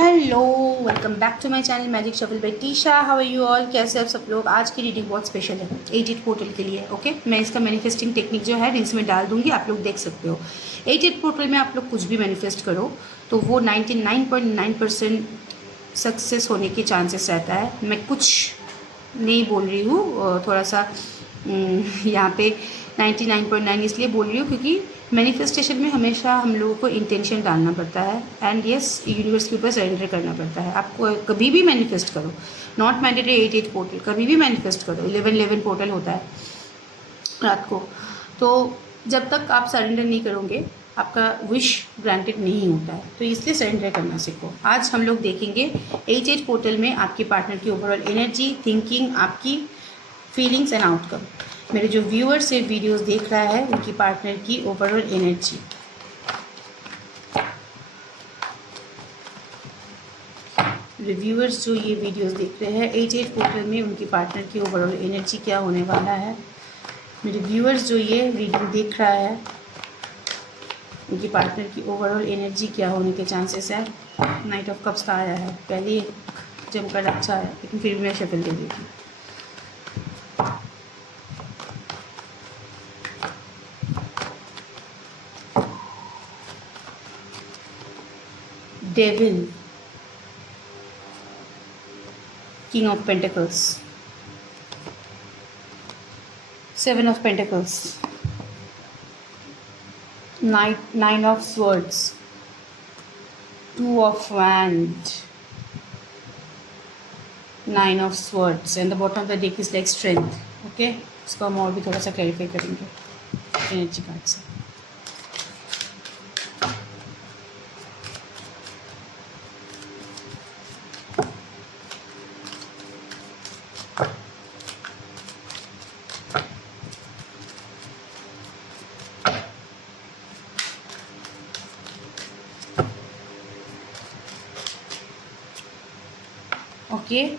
Hello, welcome back to my channel magic shuffle by Tisha. How are you all? कैसे आप सब लोग? आज की रीडिंग बहुत स्पेशल है 88 पोर्टल के लिए। ओके, मैं इसका मैनिफेस्टिंग टेक्निक जो है रील्स में डाल दूंगी, आप लोग देख सकते हो। 88 पोर्टल में आप लोग कुछ भी मैनिफेस्ट करो तो वो 99.9% सक्सेस होने के चांसेस रहता है। मैं कुछ नहीं बोल रही हूँ, थोड़ा सा यहाँ पे 99.9 इसलिए बोल रही हूँ क्योंकि मैनिफेस्टेशन में हमेशा हम लोगों को इंटेंशन डालना पड़ता है एंड यस, यूनिवर्स के ऊपर सरेंडर करना पड़ता है। आपको कभी भी मैनिफेस्ट करो, नॉट मैंडेटरी 88 पोर्टल, कभी भी मैनिफेस्ट करो। 11 पोर्टल होता है रात को, तो जब तक आप सरेंडर नहीं करोगे आपका विश ग्रांटेड नहीं होता है, तो इसलिए सरेंडर करना सीखो। आज हम लोग देखेंगे 88 पोर्टल में आपके पार्टनर की ओवरऑल एनर्जी, थिंकिंग, आपकी फीलिंग्स एंड आउटकम। मेरे जो व्यूअर्स ये वीडियोस देख रहा है उनकी पार्टनर की ओवरऑल एनर्जी। रिव्यूअर्स जो ये वीडियोस देख रहे हैं 88 पोर्टल में उनकी पार्टनर की ओवरऑल एनर्जी क्या होने वाला है। मेरे व्यूअर्स जो ये वीडियो देख रहा है उनकी पार्टनर की ओवरऑल एनर्जी क्या होने के चांसेस है। नाइट ऑफ कप्स का आया है, पहले ही जमकर अच्छा है लेकिन फिर भी मैं शफल दे देती हूँ। Devil, King of Pentacles, Seven of Pentacles, Nine of Swords, Two of Wands, Nine of Swords, and the bottom of the deck is like Strength. Okay, इसको हम और भी थोड़ा सा क्लैरिफाई करेंगे एनर्जी कार्ड से। Okay,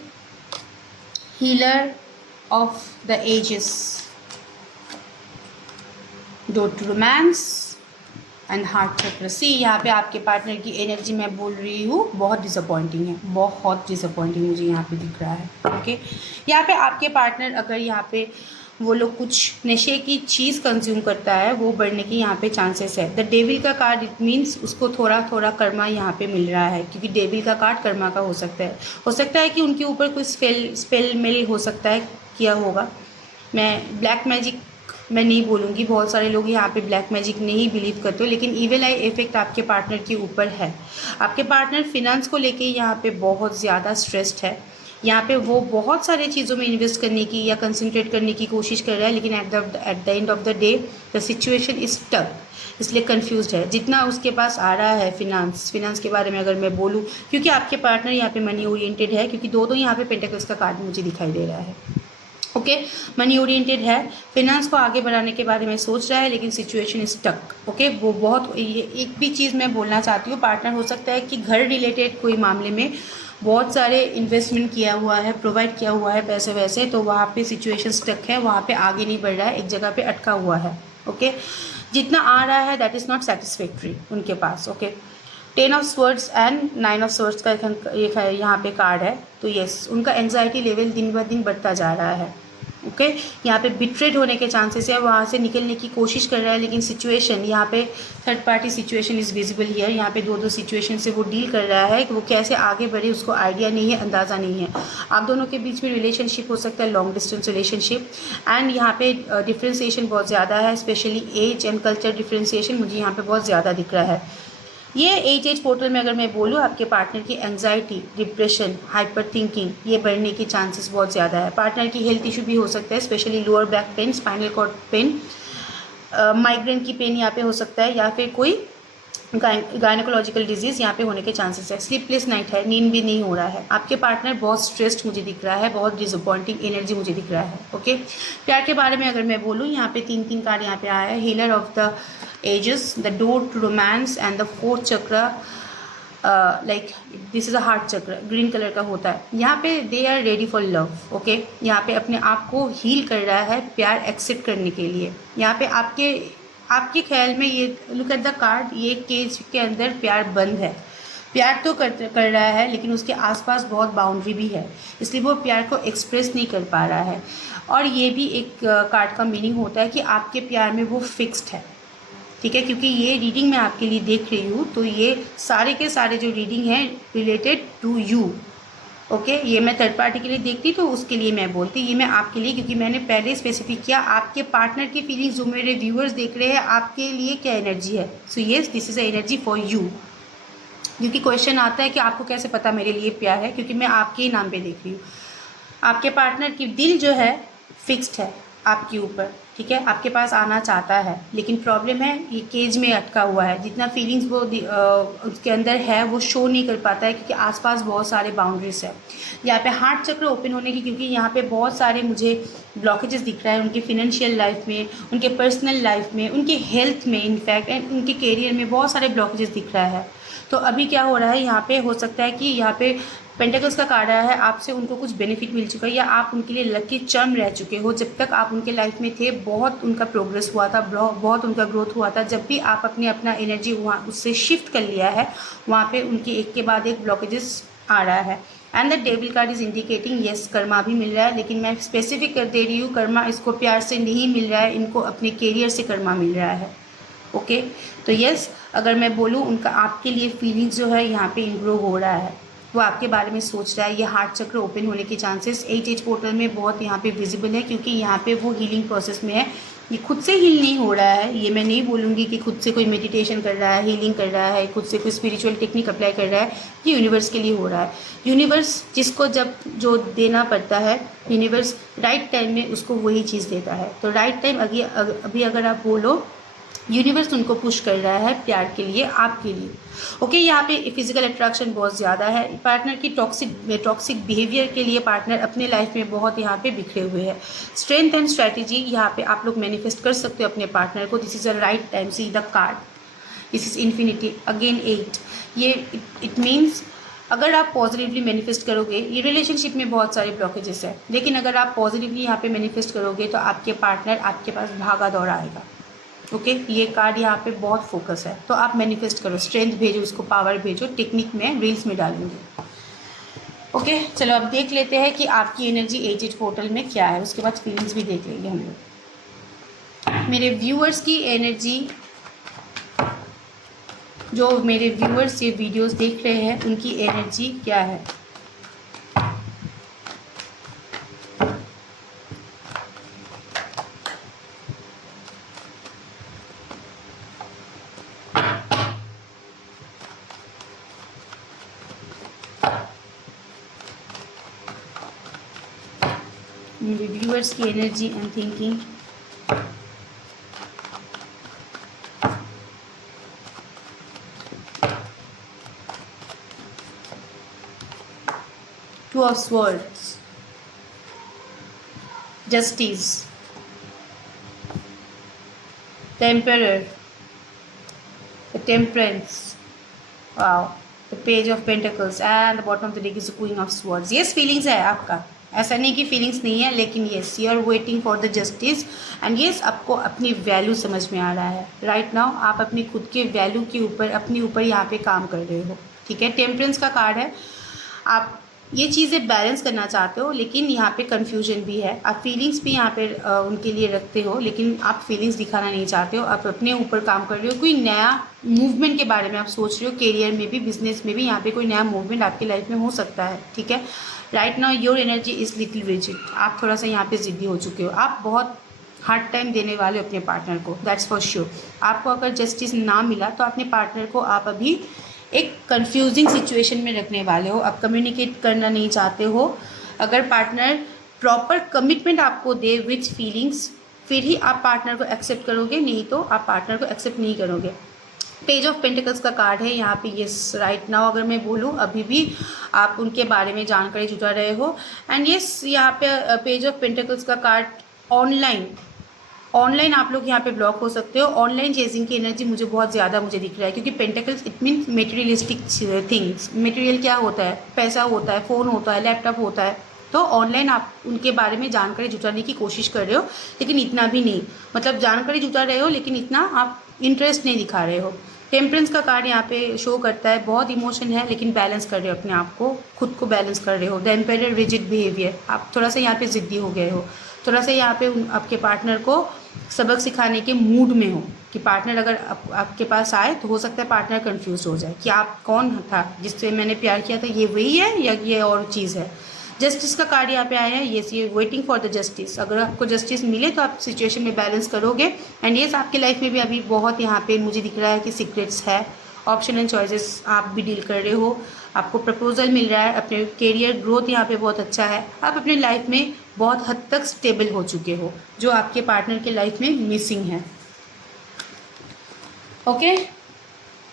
healer of the ages, door to romance and heart चक्र। सी यहाँ पे आपके पार्टनर की एनर्जी मैं बोल रही हूँ बहुत डिसअपॉइंटिंग है, बहुत डिसअपॉइंटिंग मुझे यहाँ पे दिख रहा है। ओके, यहाँ पे आपके पार्टनर अगर यहाँ पे वो लोग कुछ नशे की चीज़ कंज्यूम करता है वो बढ़ने की यहाँ पे चांसेस है। द डेविल का कार्ड, इट मीन्स उसको थोड़ा थोड़ा कर्मा यहाँ पे मिल रहा है, क्योंकि डेविल का कार्ड कर्मा का हो सकता है कि उनके ऊपर कोई स्पेल मिल हो सकता है किया होगा। मैं ब्लैक मैजिक मैं नहीं बोलूँगी, बहुत सारे लोग यहाँ पे ब्लैक मैजिक नहीं बिलीव करते हो, लेकिन इविल आई इफेक्ट आपके पार्टनर के ऊपर है। आपके पार्टनर फिनेंस को लेके यहाँ पे बहुत ज़्यादा स्ट्रेस्ड है। यहाँ पे वो बहुत सारे चीज़ों में इन्वेस्ट करने की या कंसंट्रेट करने की कोशिश कर रहा है, लेकिन at the end of the day the situation is tough, इसलिए कंफ्यूज्ड है। जितना उसके पास आ रहा है फिनेंस के बारे में अगर मैं बोलूँ, क्योंकि आपके पार्टनर यहाँ पे मनी ओरिएंटेड है, क्योंकि दो यहाँ पे पेंटेकल्स का कार्ड मुझे दिखाई दे रहा है। ओके, मनी ओरिएंटेड है, फिनेंस को आगे बढ़ाने के बारे में सोच रहा है, लेकिन सिचुएशन इज स्टक। ओके, वो बहुत ये एक भी चीज़ मैं बोलना चाहती हूँ, पार्टनर हो सकता है कि घर रिलेटेड कोई मामले में बहुत सारे इन्वेस्टमेंट किया हुआ है, प्रोवाइड किया हुआ है पैसे वैसे, तो वहाँ पे सिचुएशन स्टक है, वहाँ पे आगे नहीं बढ़ रहा है, एक जगह पे अटका हुआ है। ओके, जितना आ रहा है दैट इज़ नॉट सेटिस्फैक्ट्री उनके पास। Okay, 10 of swords and 9 of swords का एक यहाँ पे कार्ड है, तो यस, उनका एंग्जाइटी लेवल दिन ब दिन बढ़ता जा रहा है। ओके, यहाँ पे बिट्रेड होने के चांसेस है, वहाँ से निकलने की कोशिश कर रहा है, लेकिन सिचुएशन यहाँ पे third party situation is visible here. यहाँ पे दो सिचुएशन से वो डील कर रहा है कि वो कैसे आगे बढ़े, उसको आइडिया नहीं है, अंदाज़ा नहीं है। आप दोनों के बीच में रिलेशनशिप हो सकता है लॉन्ग डिस्टेंस रिलेशनशिप, एंड यहाँ पे डिफ्रेंसिएशन बहुत ज़्यादा है, specially age and culture differentiation मुझे यहाँ पे बहुत ज़्यादा दिख रहा है। ये 88 पोर्टल में अगर मैं बोलूँ, आपके पार्टनर की एंग्जाइटी, डिप्रेशन, हाइपर थिंकिंग ये बढ़ने की चांसेस बहुत ज़्यादा है। पार्टनर की हेल्थ इशू भी हो सकता है, specially lower back pain, spinal cord pain, migraine की पेन यहाँ पे हो सकता है, या फिर कोई गायनेकोलॉजिकल डिजीज़ यहाँ पे होने के चांसेस है। स्लीपलेस नाइट है, नींद भी नहीं हो रहा है। आपके पार्टनर बहुत स्ट्रेस्ड मुझे दिख रहा है, बहुत डिसअपॉइंटिंग एनर्जी मुझे दिख रहा है। ओके, प्यार के बारे में अगर मैं बोलूँ, यहाँ पे तीन कार्ड यहाँ पे आया है, healer of the ages, the door to romance and the fourth chakra, like this is a heart chakra, green colour का होता है। यहाँ पे they are ready for love. Okay, यहाँ पे अपने आप को हील कर रहा है प्यार एक्सेप्ट करने के लिए। यहाँ पे आपके ख्याल में ये लुक एट द कार्ड, ये केज के अंदर प्यार बंद है, प्यार तो कर रहा है, लेकिन उसके आसपास बहुत बाउंड्री भी है, इसलिए वो प्यार को एक्सप्रेस नहीं कर पा रहा है। और ये भी एक कार्ड का मीनिंग होता है कि आपके प्यार में वो फिक्स्ड है, ठीक है। क्योंकि ये रीडिंग मैं आपके लिए देख रही हूँ, तो ये सारे के सारे जो रीडिंग है रिलेटेड टू यू, ओके। ये मैं थर्ड पार्टी के लिए देखती तो उसके लिए मैं बोलती, ये मैं आपके लिए, क्योंकि मैंने पहले स्पेसिफिक किया आपके पार्टनर की फीलिंग्स जो मेरे व्यूअर्स देख रहे हैं आपके लिए क्या एनर्जी है। So yes, this is a energy for you. क्योंकि क्वेश्चन आता है कि आपको कैसे पता मेरे लिए प्यार है, क्योंकि मैं आपके ही नाम पे देख रही हूँ। आपके पार्टनर की दिल जो है फिक्स्ड है आपके ऊपर, ठीक है। आपके पास आना चाहता है, लेकिन प्रॉब्लम है ये केज में अटका हुआ है। जितना फीलिंग्स वो उसके अंदर है वो शो नहीं कर पाता है, क्योंकि आसपास बहुत सारे बाउंड्रीज है। यहाँ पे हार्ट चक्र ओपन होने की, क्योंकि यहाँ पे बहुत सारे मुझे ब्लॉकेजेस दिख रहा है उनके फिनेंशियल लाइफ में, उनके पर्सनल लाइफ में, उनके हेल्थ में इनफैक्ट, एंड उनके करियर में बहुत सारे ब्लॉकेजेस दिख रहा है। तो अभी क्या हो रहा है यहाँ पे, हो सकता है कि यहाँ पे पेंटेकल्स का कार्ड आया है, आपसे उनको कुछ बेनिफिट मिल चुका है, या आप उनके लिए लकी चार्म रह चुके हो। जब तक आप उनके लाइफ में थे बहुत उनका प्रोग्रेस हुआ था, बहुत उनका ग्रोथ हुआ था। जब भी आप अपना एनर्जी वहाँ उससे शिफ्ट कर लिया है, वहाँ पे उनकी एक के बाद एक ब्लॉकेजेस आ रहा है। And the devil card is indicating yes, Karma भी मिल रहा है, लेकिन मैं स्पेसिफिक कर दे रही हूँ, कर्मा इसको प्यार से नहीं मिल रहा है, इनको अपने कैरियर से कर्मा मिल रहा है, ओके। तो यस, अगर मैं बोलूँ उनका आपके लिए फीलिंग्स जो है यहाँ पे इम्प्रूव हो रहा है, वो आपके बारे में सोच रहा है। ये हार्ट चक्र ओपन होने के चांसेस 8 एज पोर्टल में बहुत यहाँ पे विजिबल है, क्योंकि यहाँ पे वो हीलिंग प्रोसेस में है। ये खुद से हील नहीं हो रहा है, ये मैं नहीं बोलूँगी कि खुद से कोई मेडिटेशन कर रहा है, हीलिंग कर रहा है, खुद से कोई स्पिरिचुअल टेक्निक अप्लाई कर रहा है, ये यूनिवर्स के लिए हो रहा है। यूनिवर्स जिसको जब जो देना पड़ता है, यूनिवर्स राइट टाइम में उसको वही चीज़ देता है। तो राइट टाइम अभी अगर आप बोलो, यूनिवर्स उनको पुश कर रहा है प्यार के लिए, आपके लिए, ओके। यहाँ पे फिजिकल अट्रैक्शन बहुत ज़्यादा है, पार्टनर की टॉक्सिक बिहेवियर के लिए पार्टनर अपने लाइफ में बहुत यहाँ पे बिखरे हुए हैं। स्ट्रेंथ एंड स्ट्रैटेजी यहाँ पे आप लोग मैनिफेस्ट कर सकते हो अपने पार्टनर को। This is a right time, see the card, this is infinity again 8। ये इट मीन्स अगर आप पॉजिटिवली मैनिफेस्ट करोगे, ये रिलेशनशिप में बहुत सारे ब्लॉकेजेस है, लेकिन अगर आप पॉजिटिवली यहाँ पे मैनिफेस्ट करोगे तो आपके पार्टनर आपके पास भागा दौड़ा आएगा, ओके। ये कार्ड यहाँ पे बहुत फोकस है, तो आप मैनिफेस्ट करो, स्ट्रेंथ भेजो, उसको पावर भेजो, टेक्निक में रील्स में डालेंगे, ओके। चलो अब देख लेते हैं कि आपकी एनर्जी 8 एज पोर्टल में क्या है, उसके बाद फीलिंग्स भी देख लेंगे हम लोग। मेरे व्यूअर्स की एनर्जी, जो मेरे व्यूअर्स ये वीडियोस देख रहे हैं उनकी एनर्जी क्या है। मेरे व्यूअर्स की energy I am thinking two of swords, justice, temperer, the temperance, wow, the page of pentacles and the bottom of the deck is the queen of swords. Yes, feelings है आपका, ऐसा नहीं कि feelings नहीं है, लेकिन yes you are waiting for the justice and yes आपको अपनी वैल्यू समझ में आ रहा है राइट नाउ। आप अपनी खुद के वैल्यू के ऊपर, अपने ऊपर यहाँ पे काम कर रहे हो, ठीक है। टेम्परेंस का कार्ड है, आप ये चीज़ें बैलेंस करना चाहते हो, लेकिन यहाँ पे कन्फ्यूजन भी है। आप फीलिंग्स भी यहाँ पे उनके लिए रखते हो, लेकिन आप फीलिंग्स दिखाना नहीं चाहते हो, आप अपने ऊपर काम कर रहे हो। कोई नया मूवमेंट के बारे में आप सोच रहे हो, करियर में भी, बिजनेस में भी, यहाँ पे कोई नया मूवमेंट आपकी लाइफ में हो सकता है, ठीक है। Right now your energy is little rigid, आप थोड़ा सा यहाँ पे ज़िद्दी हो चुके हो, आप बहुत हार्ड टाइम देने वाले हो अपने पार्टनर को, दैट्स फॉर श्योर। आपको अगर जस्टिस ना मिला तो अपने पार्टनर को आप अभी एक कंफ्यूजिंग सिचुएशन में रखने वाले हो, आप कम्युनिकेट करना नहीं चाहते हो। अगर पार्टनर प्रॉपर कमिटमेंट आपको दे विथ फीलिंग्स, फिर ही आप पार्टनर को एक्सेप्ट करोगे, नहीं तो आप पार्टनर को एक्सेप्ट नहीं करोगे। पेज ऑफ पेंटिकल्स का कार्ड है यहाँ पे, यस राइट नाउ अगर मैं बोलूँ अभी भी आप उनके बारे में जानकारी जुटा रहे हो एंड यस यहाँ पे पेज ऑफ पेंटिकल्स का कार्ड ऑनलाइन आप लोग यहाँ पे ब्लॉक हो सकते हो। ऑनलाइन चेजिंग की एनर्जी मुझे बहुत ज़्यादा दिख रहा है, क्योंकि pentacles it means materialistic things. Material क्या होता है, पैसा होता है, फ़ोन होता है, लैपटॉप होता है। तो ऑनलाइन आप उनके बारे में जानकारी जुटाने की कोशिश कर रहे हो, लेकिन इतना भी नहीं, मतलब जानकारी जुटा रहे हो लेकिन इतना आप इंटरेस्ट नहीं दिखा रहे हो। टेम्परेंस का कार्ड यहाँ पे शो करता है बहुत इमोशन है लेकिन बैलेंस कर रहे हो अपने आप को, खुद को बैलेंस कर रहे हो। द एम्पायर, रिजिड बिहेवियर, आप थोड़ा सा यहाँ पे ज़िद्दी हो गए हो, थोड़ा सा यहाँ पे आपके पार्टनर को सबक सिखाने के मूड में हो कि पार्टनर अगर आपके पास आए तो हो सकता है पार्टनर कंफ्यूज हो जाए कि आप कौन था जिससे मैंने प्यार किया था, ये वही है या ये और चीज़ है। जस्टिस का कार्ड यहाँ पे आया है, येस ये वेटिंग फॉर द जस्टिस। अगर आपको जस्टिस मिले तो आप सिचुएशन में बैलेंस करोगे। एंड येस आपकी लाइफ में भी अभी बहुत यहाँ पे मुझे दिख रहा है कि सीक्रेट्स है, ऑप्शन एंड चॉइसेस आप भी डील कर रहे हो, आपको प्रपोजल मिल रहा है, अपने करियर ग्रोथ यहाँ पे बहुत अच्छा है, आप अपने लाइफ में बहुत हद तक स्टेबल हो चुके हो जो आपके पार्टनर के लाइफ में मिसिंग है। ओके,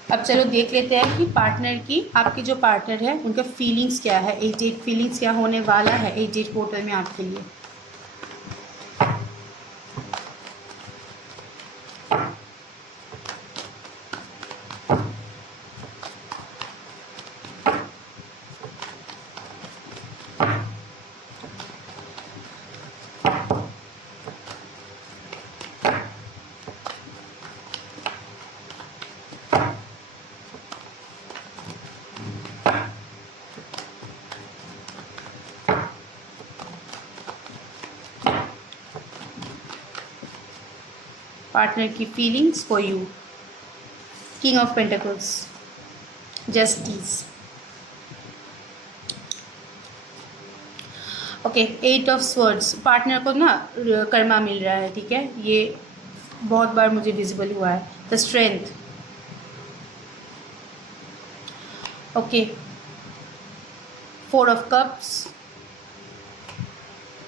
अब चलो देख लेते हैं कि पार्टनर की, आपके जो पार्टनर है उनका फीलिंग्स क्या है, 8 फीलिंग्स क्या होने वाला है 8 पोर्टल में आपके लिए। पार्टनर की feelings for you, king of pentacles, justice, okay 8 of swords. Partner को ना कर्मा मिल रहा है, ठीक है, ये बहुत बार मुझे विजिबल हुआ है। The strength, okay 4 of cups,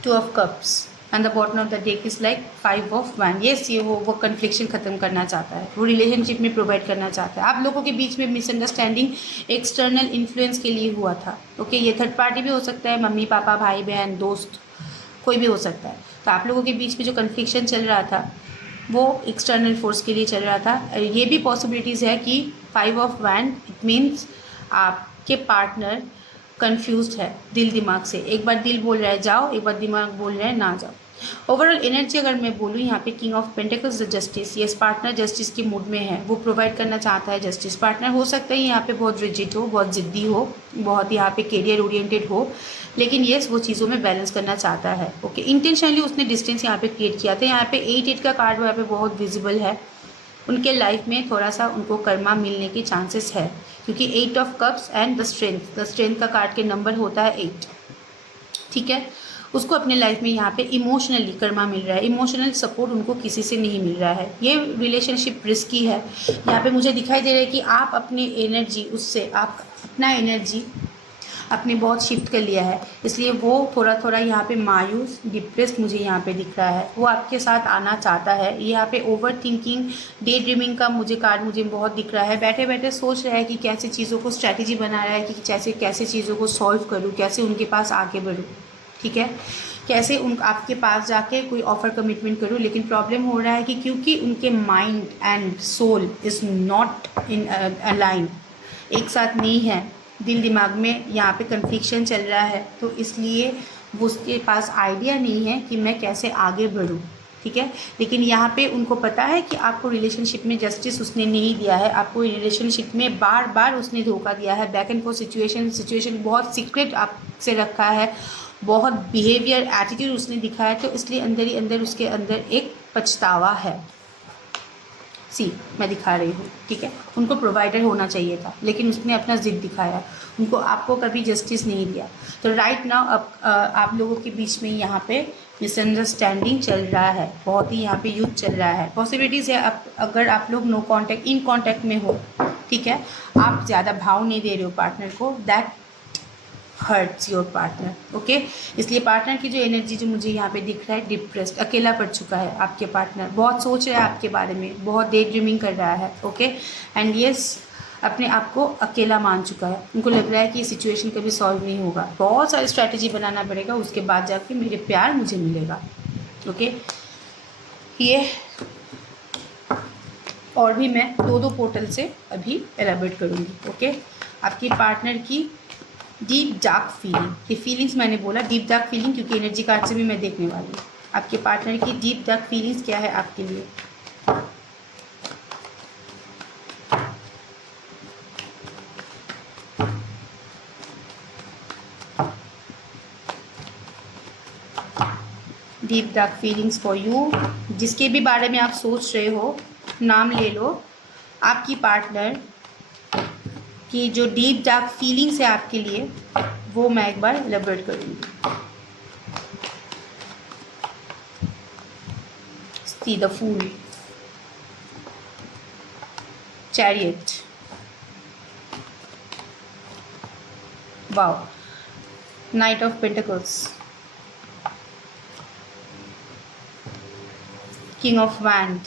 2 of cups and the bottom of the deck is like 5 of wand. Yes ये वो कन्फ्लिक्शन ख़त्म करना चाहता है, वो रिलेशनशिप में प्रोवाइड करना चाहता है। आप लोगों के बीच में मिसअंडरस्टैंडिंग एक्सटर्नल इन्फ्लुएंस के लिए हुआ था, ओके ये थर्ड पार्टी भी हो सकता है, मम्मी पापा भाई बहन दोस्त कोई भी हो सकता है। तो आप लोगों के बीच में जो कन्फ्लिक्शन चल रहा था वो एक्सटर्नल फोर्स के लिए चल रहा था। ये भी पॉसिबिलिटीज़ है कि 5 ऑफ वैंड इट मीन्स आपके पार्टनर कंफ्यूज्ड है दिल दिमाग से। एक बार दिल बोल रहा है जाओ, एक बार दिमाग बोल रहा है ना जाओ। ओवरऑल एनर्जी अगर मैं बोलूँ यहाँ पे king of pentacles the justice, yes partner justice की मूड में है, वो प्रोवाइड करना चाहता है जस्टिस। पार्टनर हो सकता है यहाँ पे बहुत रिजिड हो, बहुत ज़िद्दी हो, बहुत यहाँ पे कैरियर ओरिएंटेड हो, लेकिन येस वो चीज़ों में बैलेंस करना चाहता है। ओके इंटेंशनली उसने डिस्टेंस यहाँ पे क्रिएट किया था। यहाँ पे 8 का कार्ड यहाँ पे बहुत विजिबल है। उनके लाइफ में थोड़ा सा उनको कर्मा मिलने के चांसेस है क्योंकि 8 of cups and the strength का कार्ड के नंबर होता है 8, ठीक है। उसको अपने लाइफ में यहाँ पे इमोशनली कर्मा मिल रहा है, इमोशनल सपोर्ट उनको किसी से नहीं मिल रहा है। ये रिलेशनशिप रिस्की है। यहाँ पे मुझे दिखाई दे रहा है कि आप अपनी एनर्जी उससे, आप अपना एनर्जी आपने बहुत शिफ्ट कर लिया है, इसलिए वो थोड़ा थोड़ा यहाँ पे मायूस डिप्रेस्ड मुझे यहाँ पे दिख रहा है। वो आपके साथ आना चाहता है। यहाँ पे ओवर थिंकिंग डे ड्रीमिंग का मुझे कार्ड मुझे बहुत दिख रहा है। बैठे बैठे सोच रहा है कि कैसे चीज़ों को स्ट्रैटेजी बना रहा है कि कैसे कैसे चीज़ों को सॉल्व करूँ, कैसे उनके पास आगे बढ़ूँ, ठीक है, कैसे उन आपके पास जाके कोई ऑफ़र कमिटमेंट करूँ। लेकिन प्रॉब्लम हो रहा है कि क्योंकि उनके mind and soul is not in align, एक साथ नहीं है, दिल दिमाग में यहाँ पे कन्फ्लिक्शन चल रहा है, तो इसलिए वो उसके पास आइडिया नहीं है कि मैं कैसे आगे बढ़ूँ, ठीक है। लेकिन यहाँ पे उनको पता है कि आपको रिलेशनशिप में जस्टिस उसने नहीं दिया है, आपको रिलेशनशिप में बार बार उसने धोखा दिया है। बैक एंड फोर्थ सिचुएशन बहुत सीक्रेट आपसे रखा है, बहुत बिहेवियर एटीट्यूड उसने दिखाया, तो इसलिए अंदर ही अंदर उसके अंदर एक पछतावा है। मैं दिखा रही हूँ, ठीक है। उनको प्रोवाइडर होना चाहिए था लेकिन उसने अपना ज़िद दिखाया, उनको आपको कभी जस्टिस नहीं दिया। तो राइट नाउ अब आप लोगों के बीच में यहाँ पे मिसअंडरस्टैंडिंग चल रहा है, बहुत ही यहाँ पे युद्ध चल रहा है। पॉसिबिलिटीज़ है अगर आप लोग नो कांटेक्ट इन कांटेक्ट में हो, ठीक है, आप ज़्यादा भाव नहीं दे रहे हो पार्टनर को, that hurts your partner, okay. इसलिए पार्टनर की जो एनर्जी जो मुझे यहाँ पे दिख रहा है, डिप्रेस्ड, अकेला पड़ चुका है आपके पार्टनर, बहुत सोच रहा है आपके बारे में, बहुत डे ड्रीमिंग कर रहा है, ओके। एंड यस अपने आप को अकेला मान चुका है। उनको लग रहा है कि ये सिचुएशन कभी सॉल्व नहीं होगा, बहुत सारी स्ट्रैटेजी बनाना पड़ेगा, उसके बाद जाके मेरे प्यार मुझे मिलेगा, ओके। ये और भी मैं 2 पोर्टल से अभी एलाबोरेट करूँगी, ओके। आपकी पार्टनर की डीप डार्क फीलिंग, ये फीलिंग्स मैंने बोला डीप डार्क फीलिंग क्योंकि एनर्जी कार्ड से भी मैं देखने वाली हूँ। आपके पार्टनर की डीप डार्क फीलिंग्स क्या है आपके लिए। Deep dark feelings for you. जिसके भी बारे में आप सोच रहे हो नाम ले लो। आपकी पार्टनर की जो डीप डार्क फीलिंग्स है आपके लिए वो मैं एक बार एलेबोरेट करूँगी। See the fool, chariot, wow, knight of pentacles, king of wand,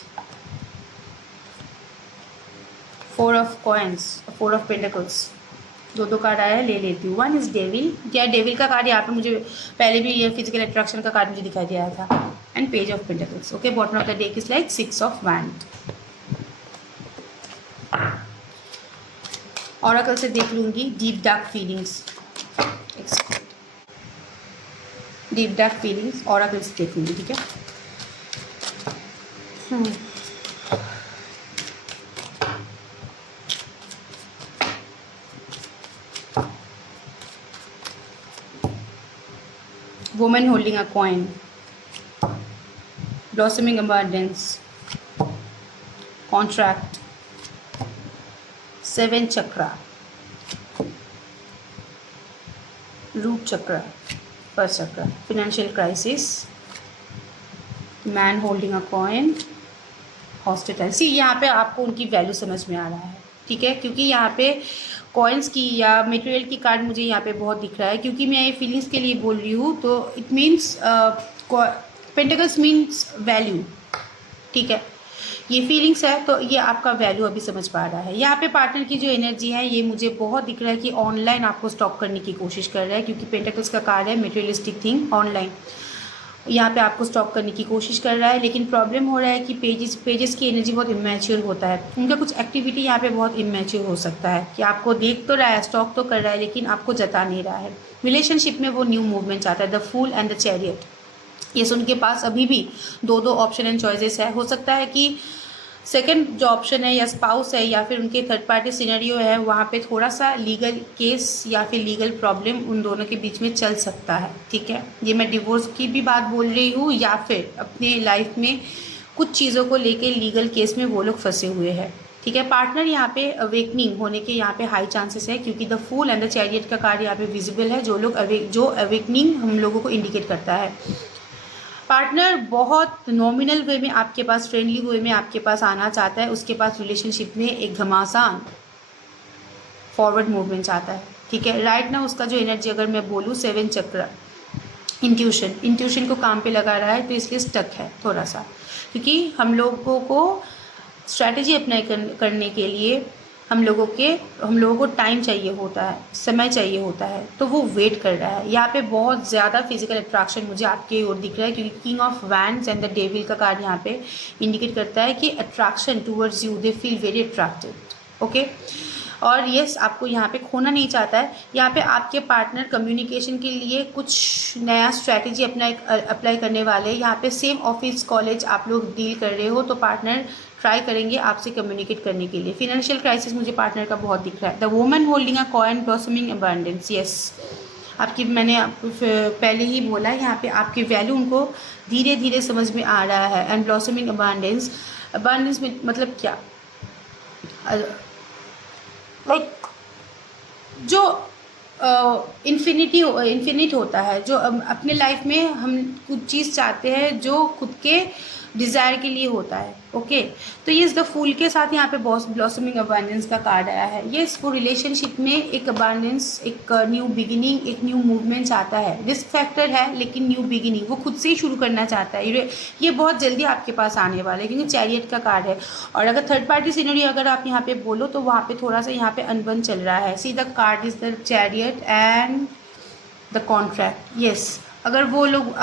four of coins, four of pentacles. दो कार्ड आया है, ले लेती हूँ। वन इज डेविल, या डेविल का कार्ड यहाँ पे मुझे पहले भी ये फिजिकल अट्रैक्शन का कार्ड मुझे दिखाई दिया था। And page of pentacles. Okay, bottom of the deck is like six of wand. Oracle से देख लूँगी deep dark feelings, deep dark feelings oracle से देख लूँगी। ठीक है, woman holding a coin, blossoming abundance, contract, seven chakra, root chakra, first chakra, financial crisis, man holding a coin, hospital. यहाँ पे आपको उनकी वैल्यू समझ में आ रहा है। ठीक है, क्योंकि यहाँ पे कॉइन्स की या मटेरियल की कार्ड मुझे यहाँ पे बहुत दिख रहा है। क्योंकि मैं ये फीलिंग्स के लिए बोल रही हूँ तो it means pentacles means value. ठीक है, ये फीलिंग्स है तो ये आपका वैल्यू अभी समझ पा रहा है। यहाँ पे पार्टनर की जो एनर्जी है ये मुझे बहुत दिख रहा है कि ऑनलाइन आपको स्टॉक करने की कोशिश कर रहा है। क्योंकि पेंटिकल्स का कार्ड है मटेरियलिस्टिक थिंग, ऑनलाइन यहाँ पे आपको स्टॉक करने की कोशिश कर रहा है। लेकिन प्रॉब्लम हो रहा है कि पेजेस की एनर्जी बहुत इमेच्योर होता है। उनका कुछ एक्टिविटी यहाँ पे बहुत इमेच्योर हो सकता है कि आपको देख तो रहा है, स्टॉक तो कर रहा है, लेकिन आपको जता नहीं रहा है। रिलेशनशिप में वो न्यू मूवमेंट चाहता है, the fool and the chariot. ये उनके पास अभी भी दो ऑप्शन एंड चॉइसेस है। हो सकता है कि सेकंड जो ऑप्शन है या स्पाउस है या फिर उनके थर्ड पार्टी सिनेरियो है, वहाँ पे थोड़ा सा लीगल केस या फिर लीगल प्रॉब्लम उन दोनों के बीच में चल सकता है। ठीक है, ये मैं डिवोर्स की भी बात बोल रही हूँ या फिर अपने लाइफ में कुछ चीज़ों को लेके लीगल केस में वो लोग फंसे हुए हैं। ठीक है, पार्टनर यहाँ पे अवेकनिंग होने के यहाँ पे हाई चांसेस है। क्योंकि the fool and the chariot का कार्ड यहाँ पे विजिबल है, जो अवेकनिंग हम लोगों को इंडिकेट करता है। पार्टनर बहुत नॉमिनल वे में आपके पास, फ्रेंडली वे में आपके पास आना चाहता है। उसके पास रिलेशनशिप में एक घमासान फॉरवर्ड मूवमेंट चाहता है। ठीक है, राइट ना उसका जो एनर्जी अगर मैं बोलूँ, सेवन चक्र, इंट्यूशन को काम पे लगा रहा है, तो इसलिए स्टक है थोड़ा सा। क्योंकि हम लोगों को स्ट्रैटेजी अप्लाई करने के लिए हम लोगों को टाइम चाहिए होता है, समय चाहिए होता है, तो वो वेट कर रहा है। यहाँ पे बहुत ज़्यादा फिजिकल अट्रैक्शन मुझे आपके ओर दिख रहा है। क्योंकि king of wands and the devil का कार्ड यहाँ पे इंडिकेट करता है कि attraction towards you, they feel very attracted. Okay, और यस आपको यहाँ पे खोना नहीं चाहता है। यहाँ पे आपके पार्टनर कम्युनिकेशन के लिए कुछ नया स्ट्रैटेजी अप्लाई करने वाले हैं। यहाँ पे सेम ऑफिस कॉलेज आप लोग डील कर रहे हो तो पार्टनर ट्राई करेंगे आपसे कम्युनिकेट करने के लिए। फिनेंशियल क्राइसिस मुझे पार्टनर का बहुत दिख रहा है। The woman holding a coin, blossoming abundance. Yes, आपकी मैंने पहले ही बोला, यहाँ पे आपकी वैल्यू उनको धीरे धीरे समझ में आ रहा है। एंड ब्लॉसमिंग अबंडेंस, अबंडेंस में मतलब क्या, लाइक जो इन्फिनिट होता है, जो अपने लाइफ में हम कुछ चीज़ चाहते हैं जो खुद के डिज़ायर के लिए होता है। ओके, तो ये द फूल के साथ यहाँ पे ब्लॉसमिंग अबंडेंस का कार्ड आया है। ये वो रिलेशनशिप में एक अबंडेंस, एक न्यू बिगिनिंग, एक न्यू मूवमेंट चाहता है। रिस्क फैक्टर है लेकिन न्यू बिगिनिंग वो खुद से ही शुरू करना चाहता है। ये बहुत जल्दी आपके पास आने वाला है क्योंकि चैरियट का कार्ड है। और अगर थर्ड पार्टी सिनेरियो अगर आप यहाँ पे बोलो तो वहाँ पे थोड़ा सा यहाँ पे अनबन चल रहा है। See the card is the chariot and the contract. Yes, अगर वो लोग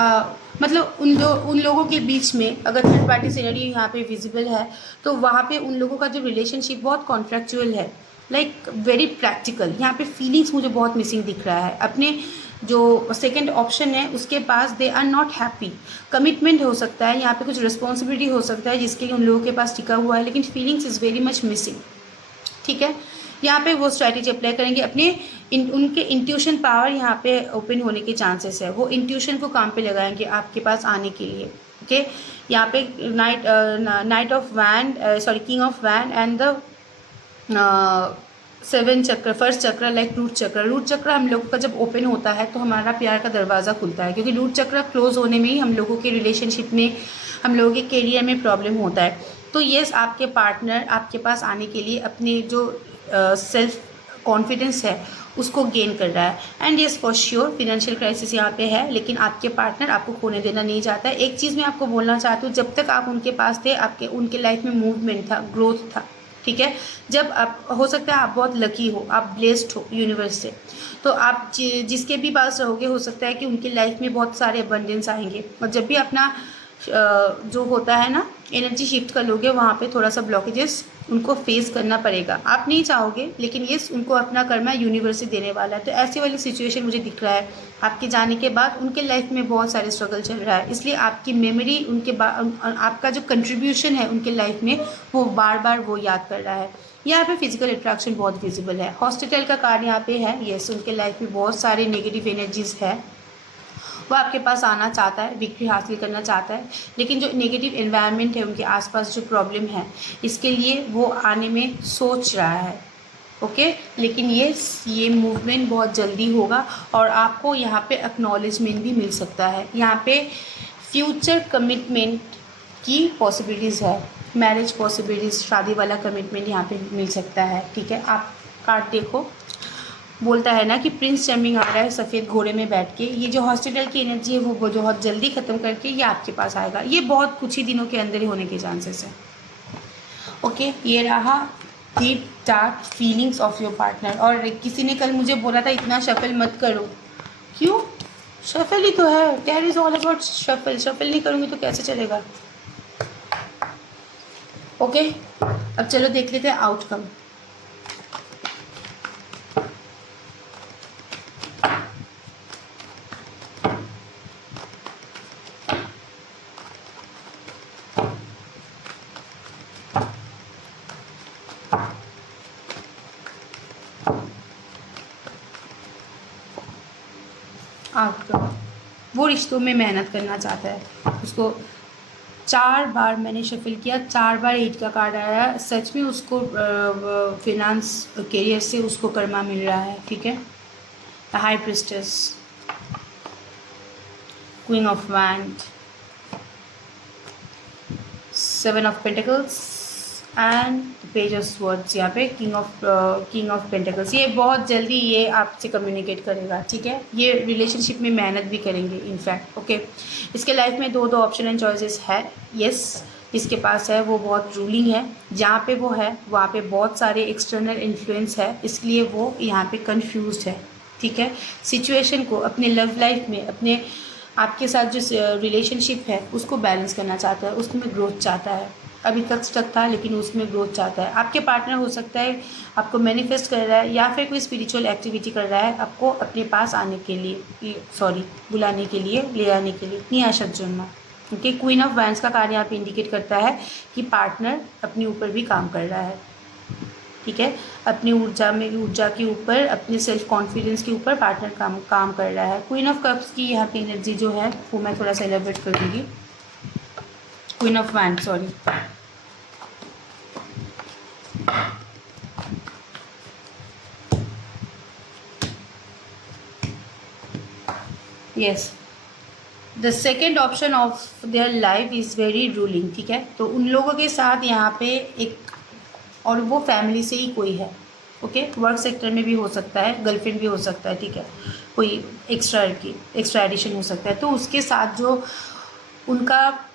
मतलब उन लोगों के बीच में अगर थर्ड पार्टी सिनेरियो यहाँ पे विजिबल है तो वहाँ पे उन लोगों का जो रिलेशनशिप बहुत कॉन्ट्रैक्चुअल है, लाइक वेरी प्रैक्टिकल। यहाँ पे फीलिंग्स मुझे बहुत मिसिंग दिख रहा है। अपने जो सेकंड ऑप्शन है उसके पास they are not happy. Commitment हो सकता है, यहाँ पे कुछ रिस्पॉन्सिबिलिटी हो सकता है जिसके लिए उन लोगों के पास टिका हुआ है, लेकिन feelings is very much missing. ठीक है, यहाँ पे वो स्ट्रैटेजी अप्लाई करेंगे अपने उनके इंट्यूशन पावर यहाँ पे ओपन होने के चांसेस है, वो इंट्यूशन को काम पे लगाएंगे आपके पास आने के लिए। ओके, यहाँ पे night of wand, sorry king of wand and the 7 चक्र, फर्स्ट चक्र लाइक रूट चक्र। रूट चक्र हम लोगों का जब ओपन होता है तो हमारा प्यार का दरवाज़ा खुलता है, क्योंकि रूट चक्र क्लोज होने में ही हम लोगों के रिलेशनशिप में, हम लोगों के करियर में प्रॉब्लम होता है। तो येस, आपके पार्टनर आपके पास आने के लिए अपने जो सेल्फ कॉन्फिडेंस है उसको गेन कर रहा है। And yes for sure financial crisis यहाँ पे है, लेकिन आपके पार्टनर आपको खोने देना नहीं चाहता है। एक चीज़ मैं आपको बोलना चाहती हूँ, जब तक आप उनके पास थे आपके उनके लाइफ में मूवमेंट था, ग्रोथ था, ठीक है। जब आप, हो सकता है आप बहुत लकी हो, आप ब्लेस्ड हो यूनिवर्स से, तो आप जिसके भी पास रहोगे हो सकता है कि उनकी लाइफ में बहुत सारे अबंडेंस आएंगे। और जब भी अपना जो होता है ना एनर्जी शिफ्ट कर लोगे, वहाँ पे थोड़ा सा ब्लॉकेजेस उनको फेस करना पड़ेगा। आप नहीं चाहोगे, लेकिन ये उनको अपना कर्मा यूनिवर्स ही देने वाला है। तो ऐसी वाली सिचुएशन मुझे दिख रहा है आपके जाने के बाद उनके लाइफ में बहुत सारे स्ट्रगल चल रहा है, इसलिए आपकी मेमोरी उनके आपका जो कंट्रीब्यूशन है उनके लाइफ में वो बार बार वो याद कर रहा है। यहाँ पे फिजिकल अट्रैक्शन बहुत विजिबल है। हॉस्पिटल का कार्ड यहाँ पे है। येस, उनके लाइफ में बहुत सारे नेगेटिव एनर्जीज है, वो आपके पास आना चाहता है, विक्ट्री हासिल करना चाहता है, लेकिन जो नेगेटिव एनवायरनमेंट है उनके आसपास जो प्रॉब्लम है इसके लिए वो आने में सोच रहा है। ओके, लेकिन ये मूवमेंट बहुत जल्दी होगा और आपको यहाँ पे एक्नॉलेजमेंट भी मिल सकता है। यहाँ पे फ्यूचर कमिटमेंट की पॉसिबिलिटीज़ है, मैरिज पॉसिबिलिटीज़, शादी वाला कमिटमेंट यहाँ पे मिल सकता है, ठीक है। आप कार्ड देखो, बोलता है ना कि प्रिंस चर्मिंग आ रहा है सफ़ेद घोड़े में बैठ के। ये जो हॉस्पिटल की एनर्जी है वो बहुत जल्दी ख़त्म करके ये आपके पास आएगा। ये बहुत कुछ ही दिनों के अंदर ही होने के चांसेस है। ओके, ये रहा deep dark feelings of your partner. और किसी ने कल मुझे बोला था इतना शफल मत करो। क्यों? शफल ही तो है, that is all about shuffle. Shuffle नहीं करूँगी तो कैसे चलेगा। ओके, अब चलो देख लेते हैं आउटकम। आउटकम, वो रिश्तों में मेहनत करना चाहता है। उसको 4 बार मैंने शफल किया, 4 बार 8 का कार्ड आया। सच में उसको फिनांस करियर से उसको कर्मा मिल रहा है, ठीक है। High priestess, queen of wand, 7 of pentacles and page of swords. यहाँ पे किंग ऑफ पेंटिकल्स। ये बहुत जल्दी ये आपसे कम्युनिकेट करेगा, ठीक है। ये रिलेशनशिप में मेहनत भी करेंगे इनफैक्ट। ओके, इसके लाइफ में दो ऑप्शन एंड चॉइसेस है। यस, जिसके पास है वो बहुत रूलिंग है, जहाँ पे वो है वहाँ पे बहुत सारे एक्सटर्नल इन्फ्लुएंस है, इसलिए वो यहाँ पे कंफ्यूज्ड है, ठीक है। सिचुएशन को अपने लव लाइफ में, अपने आपके साथ जो रिलेशनशिप है उसको बैलेंस करना चाहता है, उसमें ग्रोथ चाहता है। अभी तक स्टक था लेकिन उसमें ग्रोथ चाहता है। आपके पार्टनर हो सकता है आपको मैनिफेस्ट कर रहा है या फिर कोई स्पिरिचुअल एक्टिविटी कर रहा है आपको अपने पास आने के लिए, बुलाने के लिए, ले आने के लिए। नहीं आशा जुड़ना। ओके, क्वीन ऑफ वैंड्स का कार्य यहाँ पे इंडिकेट करता है कि पार्टनर अपने ऊपर भी काम कर रहा है, ठीक है। अपनी ऊर्जा के ऊपर, अपने सेल्फ कॉन्फिडेंस के ऊपर पार्टनर काम कर रहा है। क्वीन ऑफ कप्स की यहाँ पे एनर्जी जो है वो मैं थोड़ा सा एलेबरेट कर दूँगी। Queen of wand, sorry, yes, the second option of their life is very ruling, ठीक है। तो उन लोगों के साथ यहाँ पे एक, और वो फैमिली से ही कोई है, ओके। वर्क सेक्टर में भी हो सकता है, गर्लफ्रेंड भी हो सकता है, ठीक है। कोई एक्स्ट्रा एडिशन हो सकता है। तो उसके साथ जो उनका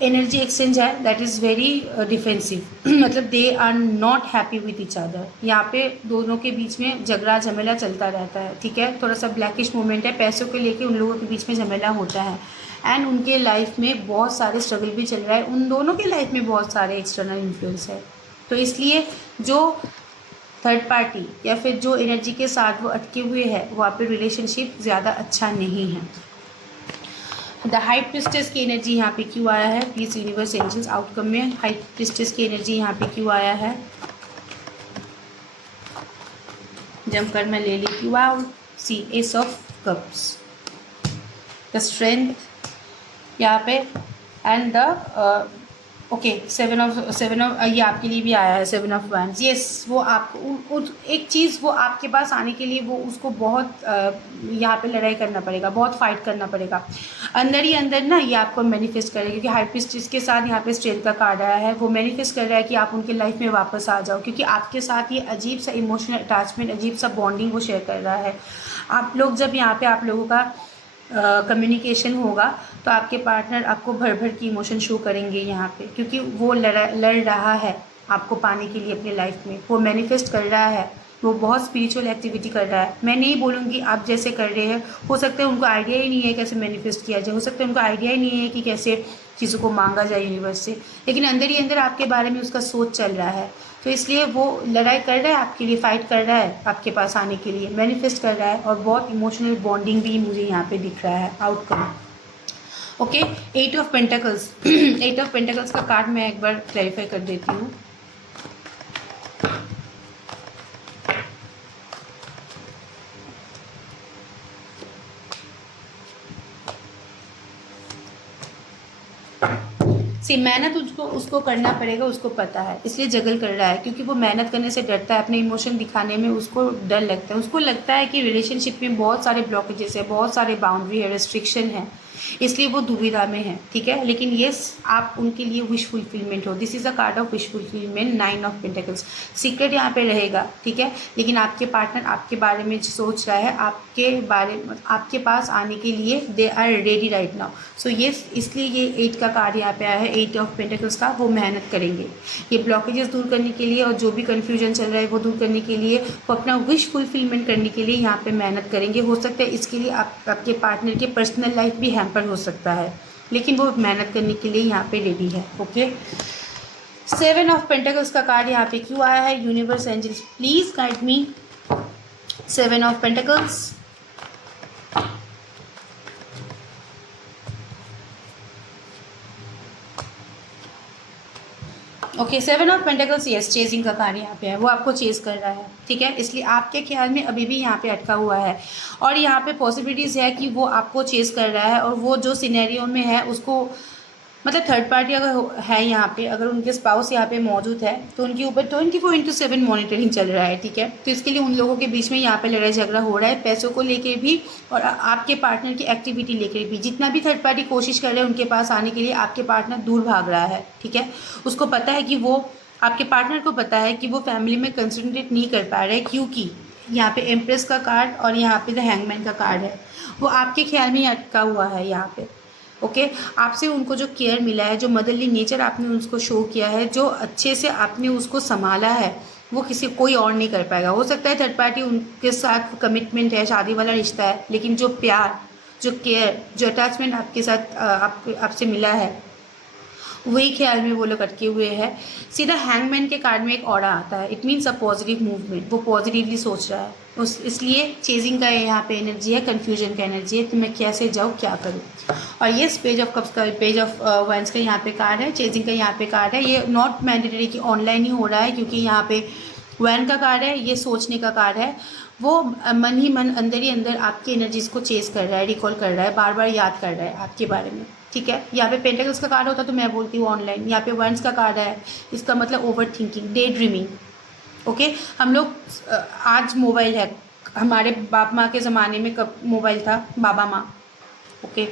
एनर्जी एक्सचेंज है दैट इज़ वेरी डिफेंसिव। मतलब they are not happy with each other. यहाँ पे दोनों के बीच में झगड़ा झमेला चलता रहता है, ठीक है। थोड़ा सा ब्लैकिश मूवमेंट है, पैसों के लेके उन लोगों के बीच में झमेला होता है। एंड उनके लाइफ में बहुत सारे स्ट्रगल भी चल रहा है, उन दोनों के लाइफ में बहुत सारे एक्सटर्नल इन्फ्लुएंस है। तो इसलिए जो थर्ड पार्टी या फिर जो एनर्जी के साथ वो अटके हुए हैं वहाँ पे रिलेशनशिप ज़्यादा अच्छा नहीं है। द हाई प्रिस्टेस की एनर्जी यहाँ पे क्यों आया है, प्लीज़ यूनिवर्स एंजल्स आउटकम में हाई प्रिस्टेस की एनर्जी यहाँ पे क्यों आया है। जमकर मैं ले लेती हूँ। वाओ, सी एस ऑफ कप्स, द स्ट्रेंथ यहाँ पे, and the okay seven of ये आपके लिए भी आया है, 7 ऑफ वैंड्स। यस, वो आपको एक चीज़ वो आपके पास आने के लिए वो उसको बहुत यहाँ पे लड़ाई करना पड़ेगा, बहुत फाइट करना पड़ेगा अंदर ही अंदर ना। ये आपको मैनिफेस्ट करेगा, क्योंकि हाई प्रीस्टेस के साथ यहाँ पे स्ट्रेंथ का कार्ड आया है। वो मैनिफेस्ट कर रहा है कि आप उनके लाइफ में वापस आ जाओ, क्योंकि आपके साथ ये अजीब सा इमोशनल अटैचमेंट, अजीब सा बॉन्डिंग वो शेयर कर रहा है। आप लोग जब यहाँ पे आप लोगों का कम्युनिकेशन होगा तो आपके पार्टनर आपको भर भर की इमोशन शो करेंगे यहाँ पे, क्योंकि वो लड़ रहा है आपको पाने के लिए अपने लाइफ में। वो मैनिफेस्ट कर रहा है, वो बहुत स्पिरिचुअल एक्टिविटी कर रहा है। मैं नहीं बोलूँगी आप जैसे कर रहे हैं, हो सकता है उनको आइडिया ही नहीं है कैसे मैनिफेस्ट किया जाए, हो सकता है उनको आइडिया ही नहीं है कि कैसे चीज़ों को मांगा जाए यूनिवर्स से, लेकिन अंदर ही अंदर आपके बारे में उसका सोच चल रहा है। तो इसलिए वो लड़ाई कर रहा है आपके लिए, फ़ाइट कर रहा है आपके पास आने के लिए, मैनिफेस्ट कर रहा है, और बहुत इमोशनल बॉन्डिंग भी मुझे यहाँ पे दिख रहा है outcome. Okay, 8 of pentacles 8 of pentacles का कार्ड मैं एक बार क्लैरिफाई कर देती हूँ। मेहनत उसको करना पड़ेगा, उसको पता है, इसलिए जगल कर रहा है, क्योंकि वो मेहनत करने से डरता है, अपने इमोशन दिखाने में उसको डर लगता है। उसको लगता है कि रिलेशनशिप में बहुत सारे ब्लॉकेजेस है, बहुत सारे बाउंड्री है, रेस्ट्रिक्शन है, इसलिए वो दुविधा में है। ठीक है, लेकिन ये आप उनके लिए विश फुलफिलमेंट हो। This is a card of wish fulfilment, 9 of pentacles. Secret यहाँ पे रहेगा, ठीक है, लेकिन आपके पार्टनर आपके बारे में सोच रहा है, आपके पास आने के लिए they are ready right now. So ये इसलिए ये 8 का कार्ड यहाँ पे आया है, 8 ऑफ पेंटिकल्स का। वो मेहनत करेंगे ये ब्लॉकेजेस दूर करने के लिए, और जो भी कन्फ्यूजन चल रहा है वो दूर करने के लिए, वो अपना विश फुलफिलमेंट करने के लिए यहाँ पे मेहनत करेंगे। हो सकता है इसके लिए आपके पार्टनर के पर्सनल लाइफ भी हैम्पर हो सकता है, लेकिन वो मेहनत करने के लिए यहाँ पे रेडी है। ओके, 7 ऑफ पेंटिकल्स का कार्ड यहाँ पे क्यों आया है? Universe angels please guide me. 7 of pentacles, okay, 7 of pentacles, yes, chasing का कार्ड यहाँ पे है, वो आपको चेज कर रहा है। ठीक है, इसलिए आपके ख्याल में अभी भी यहाँ पे अटका हुआ है, और यहाँ पे पॉसिबिलिटीज़ है कि वो आपको चेज कर रहा है, और वो जो सिनेरियो में है उसको मतलब थर्ड पार्टी अगर है यहाँ पे, अगर उनके स्पाउस यहाँ पे मौजूद है तो उनके ऊपर 24/7 मॉनिटरिंग चल रहा है। ठीक है, तो इसके लिए उन लोगों के बीच में यहाँ पे लड़ाई झगड़ा हो रहा है, पैसों को लेके भी और आपके पार्टनर की एक्टिविटी लेकर भी। जितना भी थर्ड पार्टी कोशिश कर रहे हैं उनके पास आने के लिए, आपके पार्टनर दूर भाग रहा है। ठीक है, उसको पता है कि वो, आपके पार्टनर को पता है कि वो फैमिली में कंसंट्रेट नहीं कर पा रहे हैं, क्योंकि यहाँ पे एम्प्रेस का कार्ड और यहाँ पे द हैंगमैन का कार्ड है। वो आपके ख्याल में ही अटका हुआ है यहाँ पे। ओके, आपसे उनको जो केयर मिला है, जो मदरली नेचर आपने उसको शो किया है, जो अच्छे से आपने उसको संभाला है, वो कोई और नहीं कर पाएगा। हो सकता है थर्ड पार्टी उनके साथ कमिटमेंट है, शादी वाला रिश्ता है, लेकिन जो प्यार, जो केयर, जो अटैचमेंट आपके साथ आपसे मिला है, वही ख्याल में वो लोग अटके हुए हैं। सीधा हैंगमैन के कार्ड में एक ऑरा आता है, it means a positive movement, वो पॉजिटिवली सोच रहा है। इसलिए चेजिंग का यहाँ पे एनर्जी है, कन्फ्यूजन का एनर्जी है कि मैं कैसे जाऊँ, क्या करूँ। और ये पेज ऑफ कप्स का, पेज ऑफ वैंस का यहाँ पे कार्ड है, चेजिंग का यहाँ पे कार्ड है। ये नॉट मैंडेटरी कि ऑनलाइन ही हो रहा है, क्योंकि यहाँ पे वैन का कार्ड है, ये सोचने का कार्ड है। वो मन ही मन, अंदर ही अंदर आपकी एनर्जीज को चेज कर रहा है, रिकॉल कर रहा है, बार बार याद कर रहा है आपके बारे में। ठीक है, यहाँ पे पेंटिकल्स का कार्ड होता तो मैं बोलती हूँ ऑनलाइन, यहाँ पे वैंस का कार्ड है, इसका मतलब over thinking, day dreaming. Okay, हम लोग आज मोबाइल है, हमारे बाप माँ के ज़माने में कब मोबाइल था, बाबा माँ, ओके,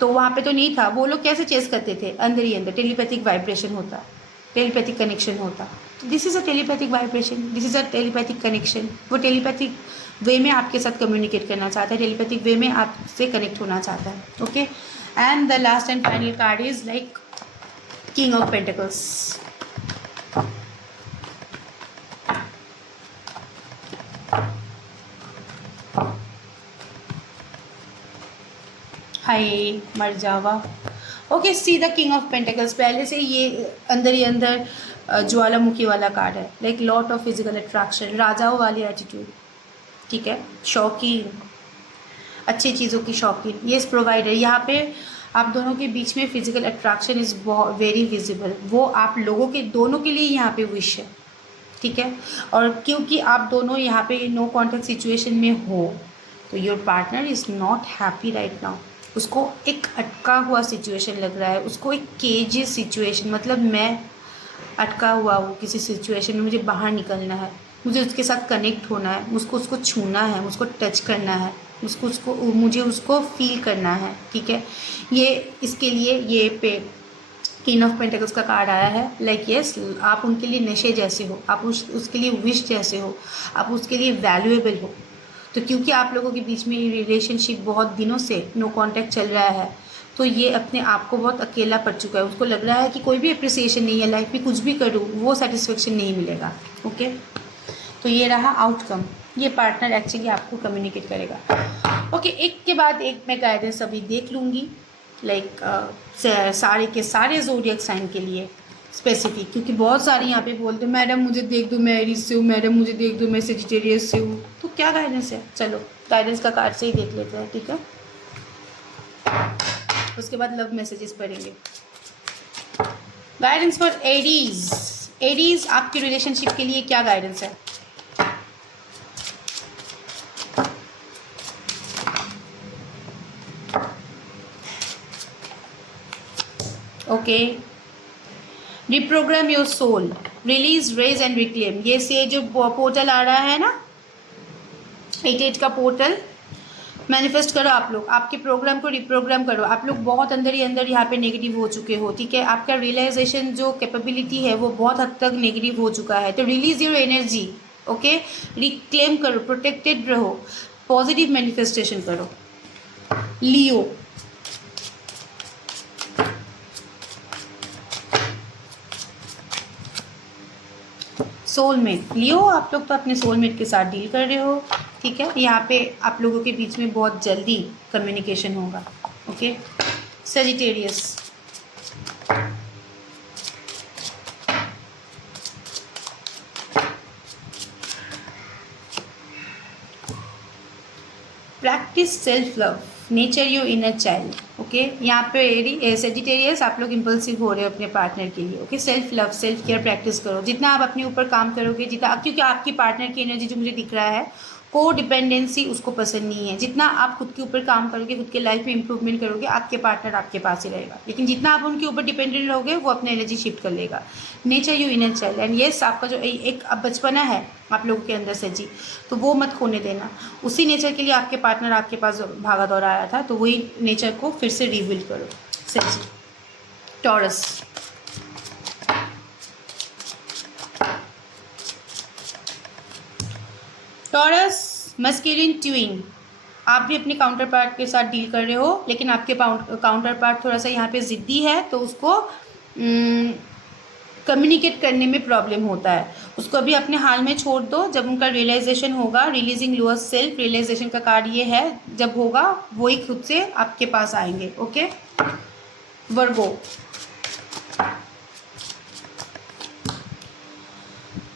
तो वहाँ पे तो नहीं था। वो लोग कैसे चेस करते थे? अंदर ही अंदर टेलीपैथिक वाइब्रेशन होता, टेलीपैथिक कनेक्शन होता। This is a telepathic vibration, this is a telepathic connection. वो टेलीपैथिक वे में आपके साथ कम्युनिकेट करना चाहता है, टेलीपैथिक वे में आपसे कनेक्ट होना चाहता है। Okay, and the last and final card is like king of pentacles. हाय मर जावा। Okay, see the king of pentacles, पहले से ये अंदर ही अंदर ज्वालामुखी वाला कार्ड है, like lot of physical attraction, राजाओं वाली एटीट्यूड। ठीक है, शौकीन, अच्छी चीज़ों की शौकीन, ये प्रोवाइडर। यहाँ पे आप दोनों के बीच में physical attraction is very visible. वो आप लोगों के दोनों के लिए यहाँ पे विश है। ठीक है। और क्योंकि आप दोनों यहाँ पे नो कॉन्टैक्ट सिचुएशन में हो, तो your partner is not happy right now. उसको एक अटका हुआ सिचुएशन लग रहा है, उसको एक केजी सिचुएशन, मतलब मैं अटका हुआ हूँ किसी सिचुएशन में, मुझे बाहर निकलना है, मुझे उसके साथ कनेक्ट होना है, मुझको उसको छूना है, मुझको टच करना है, मुझे उसको फील करना है, ठीक है। ये इसके लिए ये पे किंग ऑफ पेंटिकल्स का कार्ड आया है। लाइक यस, आप उनके लिए नशे जैसे हो, आप उसके लिए विश जैसे हो, आप उसके लिए वैल्यूएबल हो। तो क्योंकि आप लोगों के बीच में रिलेशनशिप बहुत दिनों से नो कांटेक्ट चल रहा है, तो ये अपने आप को बहुत अकेला पड़ चुका है। उसको लग रहा है कि कोई भी अप्रिसिएशन नहीं है लाइफ में, कुछ भी करूँ वो सेटिस्फेक्शन नहीं मिलेगा। ओके, तो ये रहा आउटकम। ये पार्टनर एक्चुअली आपको कम्युनिकेट करेगा। ओके, एक के बाद एक मैं गाइडेंस अभी देख लूँगी, लाइक सारे के सारे ज़ोडिएक साइन के लिए स्पेसिफिक, क्योंकि बहुत सारे यहाँ पे बोलते हैं मैडम मुझे देख दो मैं एरीज से हूँ, मैडम मुझे देख दो मैं सेजिटेरियस से हूँ। तो क्या गाइडेंस है, चलो गाइडेंस का कार्ड से ही देख लेते हैं, ठीक है। उसके बाद लव मैसेजेस पढ़ेंगे। Guidance for Aries. एरीज आपके रिलेशनशिप के लिए क्या गाइडेंस है? Okay, reprogram your soul, release, rage and reclaim. ये से जो पोर्टल आ रहा है ना, 88 का पोर्टल, मैनिफेस्ट करो आप लोग, आपके प्रोग्राम को रिप्रोग्राम करो। आप लोग बहुत अंदर ही अंदर यहाँ पे नेगेटिव हो चुके हो, ठीक है। आपका रियलाइजेशन जो कैपेबिलिटी है वो बहुत हद तक नेगेटिव हो चुका है। तो release your energy, okay, reclaim करो, प्रोटेक्टेड रहो, पॉजिटिव मैनिफेस्टेशन करो। लियो, सोलमेट। लियो, आप लोग तो अपने सोलमेट के साथ डील कर रहे हो, ठीक है। यहाँ पे आप लोगों के बीच में बहुत जल्दी कम्युनिकेशन होगा, okay. Sagittarius, practice self love, nature your inner child, okay. यहाँ पे सेजिटेरियस, आप लोग इम्पल्सिव हो रहे हो अपने पार्टनर के लिए, okay. Self love, self care practice करो। जितना आप अपने ऊपर काम करोगे, जितना, क्योंकि आपकी पार्टनर की एनर्जी जो मुझे दिख रहा है, को डिपेंडेंसी उसको पसंद नहीं है। जितना आप खुद के ऊपर काम करोगे, खुद के लाइफ में इंप्रूवमेंट करोगे, आपके पार्टनर आपके पास ही रहेगा। लेकिन जितना आप उनके ऊपर डिपेंडेंट रहोगे, वो अपनी एनर्जी शिफ्ट कर लेगा। Nature you inner child, and yes, आपका जो एक अब बचपना है आप लोगों के अंदर से जी, तो वो मत खोने देना। उसी नेचर के लिए आपके पार्टनर आपके पास भागा दौड़ा आया था, तो वही नेचर को फिर से रिबिल्ड करो। सही। टॉरस, टॉरस मस्कुलिन ट्विन, आप भी अपने काउंटर पार्ट के साथ डील कर रहे हो, लेकिन आपके काउंटर पार्ट थोड़ा सा यहाँ पे ज़िद्दी है, तो उसको कम्युनिकेट करने में प्रॉब्लम होता है। उसको अभी अपने हाल में छोड़ दो, जब उनका रियलाइजेशन होगा, रिलीजिंग लोअर सेल्फ, रियलाइजेशन का कार्ड ये है, जब होगा वो ही खुद से आपके पास आएंगे, okay. Virgo,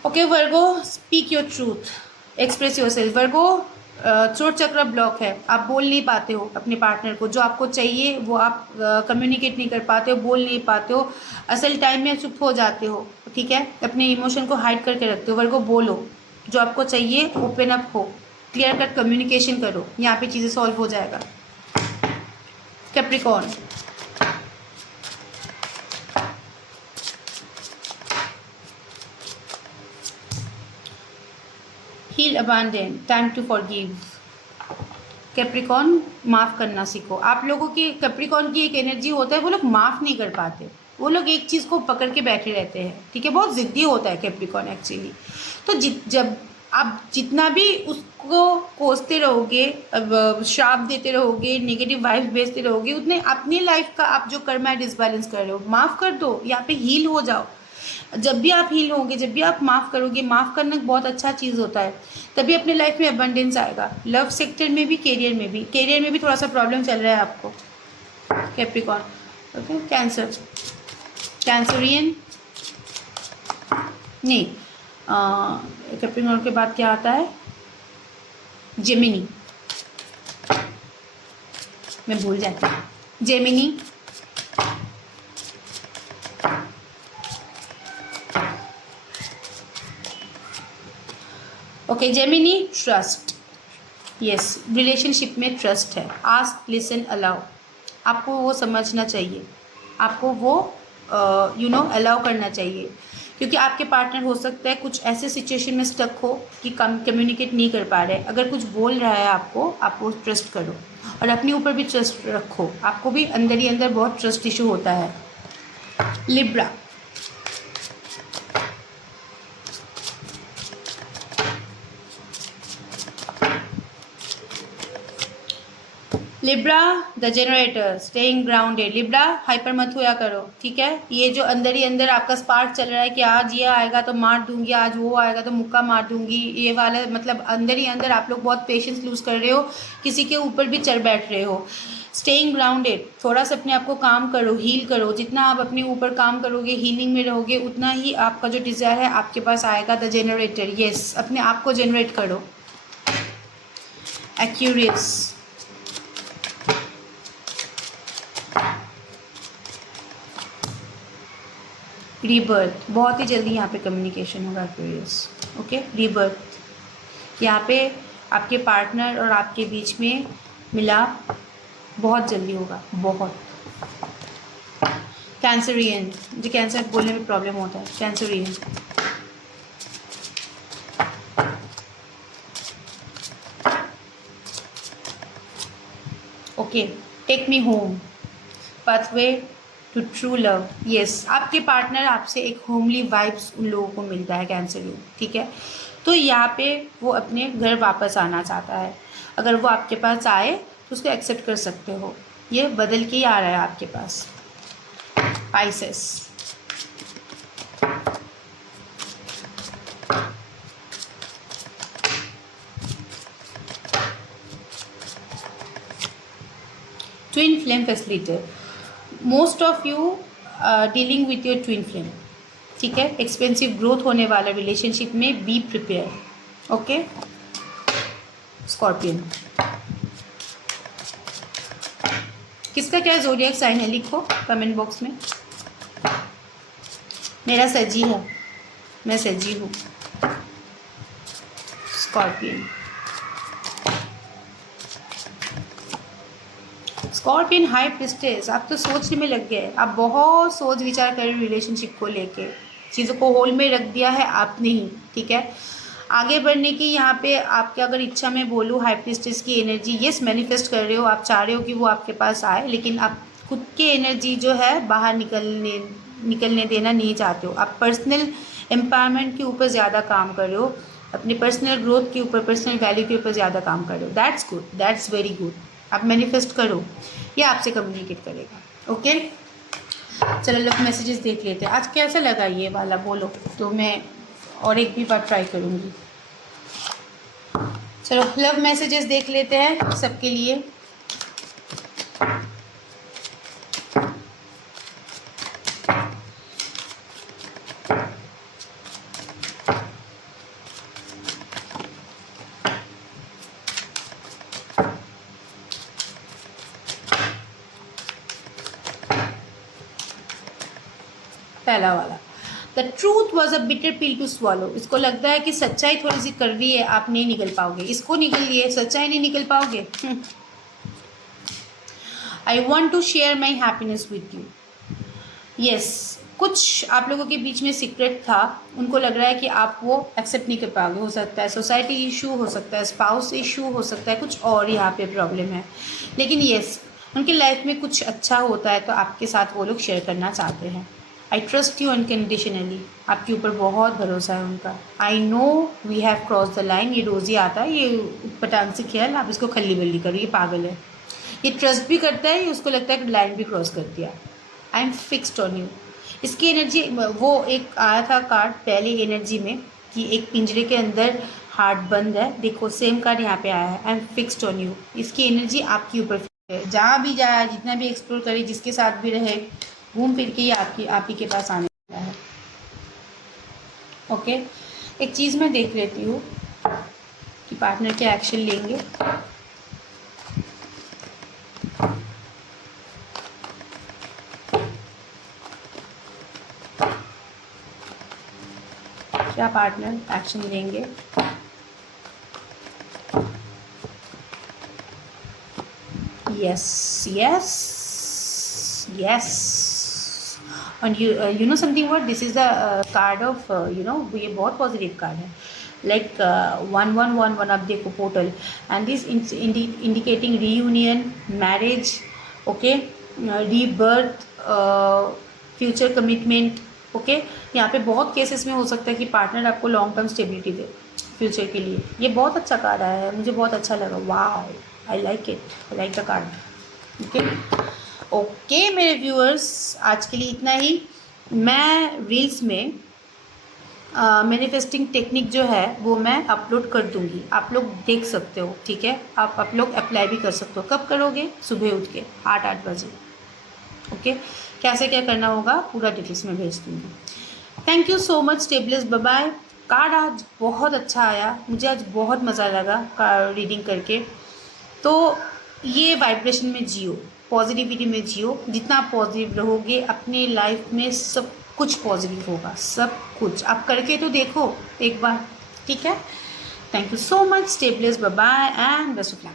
okay Virgo, speak your truth, express your self. Virgo, throat चक्र ब्लॉक है, आप बोल नहीं पाते हो अपने पार्टनर को, जो आपको चाहिए वो आप कम्युनिकेट नहीं कर पाते हो, बोल नहीं पाते हो, असल टाइम में चुप हो जाते हो, ठीक है। अपने इमोशन को हाइड करके रखते हो। वर्गो, बोलो जो आपको चाहिए, ओपन अप हो, क्लियर कट कम्युनिकेशन करो, यहाँ पे चीज़ें सॉल्व हो जाएगा। Capricorn, heal, abandon, time to forgive. Capricorn, माफ़ करना सीखो। आप लोगों की कैप्रिकॉर्न की एक एनर्जी होता है, वो लोग माफ़ नहीं कर पाते, वो लोग एक चीज़ को पकड़ के बैठे रहते हैं, ठीक है। बहुत ज़िद्दी होता है कैप्रिकॉर्न एक्चुअली। तो जब आप जितना भी उसको कोसते रहोगे, अब श्राप देते रहोगे, नेगेटिव वाइब भेजते रहोगे, उतने अपनी लाइफ का आप जो कर्मा डिसबैलेंस कर रहे हो, माफ़ कर दो, यहाँ पे हील हो जाओ। जब भी आप हील होंगे, जब भी आप माफ़ करोगे, माफ़ करना बहुत अच्छा चीज़ होता है, तभी अपने लाइफ में अबंडेंस आएगा। लव सेक्टर में भी, कैरियर में भी थोड़ा सा प्रॉब्लम चल रहा है आपको, कैप्रिकॉर्न, ओके। कैंसर, कैंसरियन नहीं, कैप्रिकॉर्न के बाद क्या आता है? जेमिनी, मैं भूल जाती हूँ। Gemini, okay Gemini, trust, yes, relationship में ट्रस्ट है। आस्क, लिसन, अलाउ, आपको वो समझना चाहिए, आपको वो अलाउ करना चाहिए, क्योंकि आपके पार्टनर हो सकता है कुछ ऐसे सिचुएशन में स्टक हो कि कम्युनिकेट नहीं कर पा रहे। अगर कुछ बोल रहा है आपको, आप वो ट्रस्ट करो और अपने ऊपर भी ट्रस्ट रखो। आपको भी अंदर ही अंदर बहुत ट्रस्ट इशू होता है। Libra, Libra the generator, staying grounded. Libra hyper मत हुआ करो, ठीक है। ये जो अंदर ही अंदर आपका स्पार्क चल रहा है कि आज ये आएगा तो मार दूंगी, आज वो आएगा तो मुक्का मार दूंगी, ये वाला मतलब अंदर ही अंदर आप लोग बहुत पेशेंस लूज कर रहे हो, किसी के ऊपर भी चढ़ बैठ रहे हो। स्टेइंग ग्राउंडेड, थोड़ा सा अपने आप को काम करो, हील करो। जितना आप अपने ऊपर काम करोगे, हीलिंग में रहोगे, उतना ही आपका जो डिज़ायर है आपके पास आएगा। द जनरेटर, यस, अपने आप को जनरेट करो। एक्यूरियस, रीबर्थ, बहुत ही जल्दी यहाँ पे कम्युनिकेशन होगा। Aquarius, okay. रीबर्थ, यहाँ पे आपके पार्टनर और आपके बीच में मिलाप बहुत जल्दी होगा, बहुत। कैंसरियन, मुझे कैंसर बोलने में प्रॉब्लम होता है। Cancerian, okay. Take me home, pathway to true love, yes, आपके पार्टनर आपसे एक होमली वाइब्स उन लोगों को मिलता है। कैंसरियन, ठीक है। तो यहाँ पे वो अपने घर वापस आना चाहता है। अगर वो आपके पास आए तो उसको एक्सेप्ट कर सकते हो, ये बदल के ही आ रहा है आपके पास। Pisces, twin flame facilitator, most of you dealing with your twin flame, ठीक है। एक्सपेंसिव ग्रोथ होने वाला रिलेशनशिप में, बी प्रिपेयर, ओके। स्कॉर्पियन, किसका क्या ज़ोडिएक साइन है लिखो कमेंट बॉक्स में। मेरा सजी है, मैं सजी हूँ। स्कॉर्पियन, स्कॉर्पियन हाई प्रिस्टेस, आप तो सोचने में लग गए। आप बहुत सोच विचार कर रहे हो रिलेशनशिप को लेके, चीज़ों को होल में रख दिया है आपने ही, ठीक है। आगे बढ़ने की यहाँ पे आपके अगर इच्छा में बोलूँ, हाई प्रिस्टेस की एनर्जी, यस, मैनिफेस्ट कर रहे हो, आप चाह रहे हो कि वो आपके पास आए, लेकिन आप खुद की एनर्जी जो है बाहर निकलने देना नहीं चाहते हो। आप पर्सनल एम्पावरमेंट के ऊपर ज़्यादा काम कर रहे हो, अपने पर्सनल ग्रोथ के ऊपर, पर्सनल वैल्यू के ऊपर ज़्यादा काम कर रहे हो। That's good, that's very good. आप मैनिफेस्ट करो, ये आपसे कम्युनिकेट करेगा, ओके। चलो लोग मैसेजेस देख लेते हैं। आज कैसा लगा ये वाला बोलो, तो मैं और एक भी बार ट्राई करूँगी। चलो लव मैसेजेस देख लेते हैं सबके लिए। पहला वाला, the truth was a bitter pill to swallow. इसको लगता है कि सच्चाई थोड़ी सी कड़वी है, आप नहीं निकल पाओगे। इसको निकलिए, सच्चाई नहीं निकल पाओगे। I want to share my happiness with you, yes. कुछ आप लोगों के बीच में सीक्रेट था, उनको लग रहा है कि आप वो एक्सेप्ट नहीं कर पाओगे। हो सकता है सोसाइटी इशू, हो सकता है स्पाउस इशू, हो सकता है कुछ और यहाँ पे प्रॉब्लम है, लेकिन यस, उनके लाइफ में कुछ अच्छा होता है तो आपके साथ वो लोग शेयर करना चाहते हैं। आई ट्रस्ट यू अनकंडीशनली, आपके ऊपर बहुत भरोसा है उनका। I know we have cross the line, ये रोज़ ही आता है, ये पटान से खेल, आप इसको खल्ली बल्ली करो, ये पागल है। ये ट्रस्ट भी करता है, उसको लगता है कि लाइन भी क्रॉस कर दिया। I am fixed on you, इसकी एनर्जी, वो एक आया था कार्ड पहली एनर्जी में कि एक पिंजरे के अंदर हार्ट बंद है, देखो सेम कार्ड यहाँ पे आया है। I am fixed on you, इसकी एनर्जी आपके ऊपर है। जहाँ भी जाए, जितना भी एक्सप्लोर करे, जिसके साथ भी रहे, घूम फिर के ये आप ही के पास आने वाला है, ओके। एक चीज़ मैं देख लेती हूँ कि पार्टनर क्या एक्शन लेंगे। क्या पार्टनर एक्शन लेंगे। Yes, yes. And you know something what? This is the card of ये बहुत पॉजिटिव कार्ड है. Like 1111 आप देखो portal, and this indicating reunion, marriage, okay, rebirth, future commitment. Okay, यहाँ पे बहुत केसेस में हो सकता है कि पार्टनर आपको लॉन्ग टर्म स्टेबिलिटी दे फ्यूचर के लिए. ये बहुत अच्छा कार्ड आया है, मुझे बहुत अच्छा लगा. वाह, I like it, I like the card. Okay okay मेरे व्यूअर्स, आज के लिए इतना ही. मैं रील्स में मैनिफेस्टिंग टेक्निक जो है वो मैं अपलोड कर दूंगी, आप लोग देख सकते हो. ठीक है, आप लोग अप्लाई भी कर सकते हो. कब करोगे? सुबह उठ के 8 बजे. ओके, कैसे क्या करना होगा पूरा डिटेल्स में भेज दूँगी. Thank you so much. Stay blessed. Bye bye. Card आज बहुत अच्छा आया, मुझे आज बहुत मज़ा लगा कार्ड रीडिंग करके. तो ये वाइब्रेशन में जियो, पॉजिटिविटी में जियो. जितना आप पॉजिटिव रहोगे अपने लाइफ में सब कुछ पॉजिटिव होगा, सब कुछ. आप करके तो देखो एक बार. ठीक है, thank you so much. Stay blessed. Bye bye and best of luck.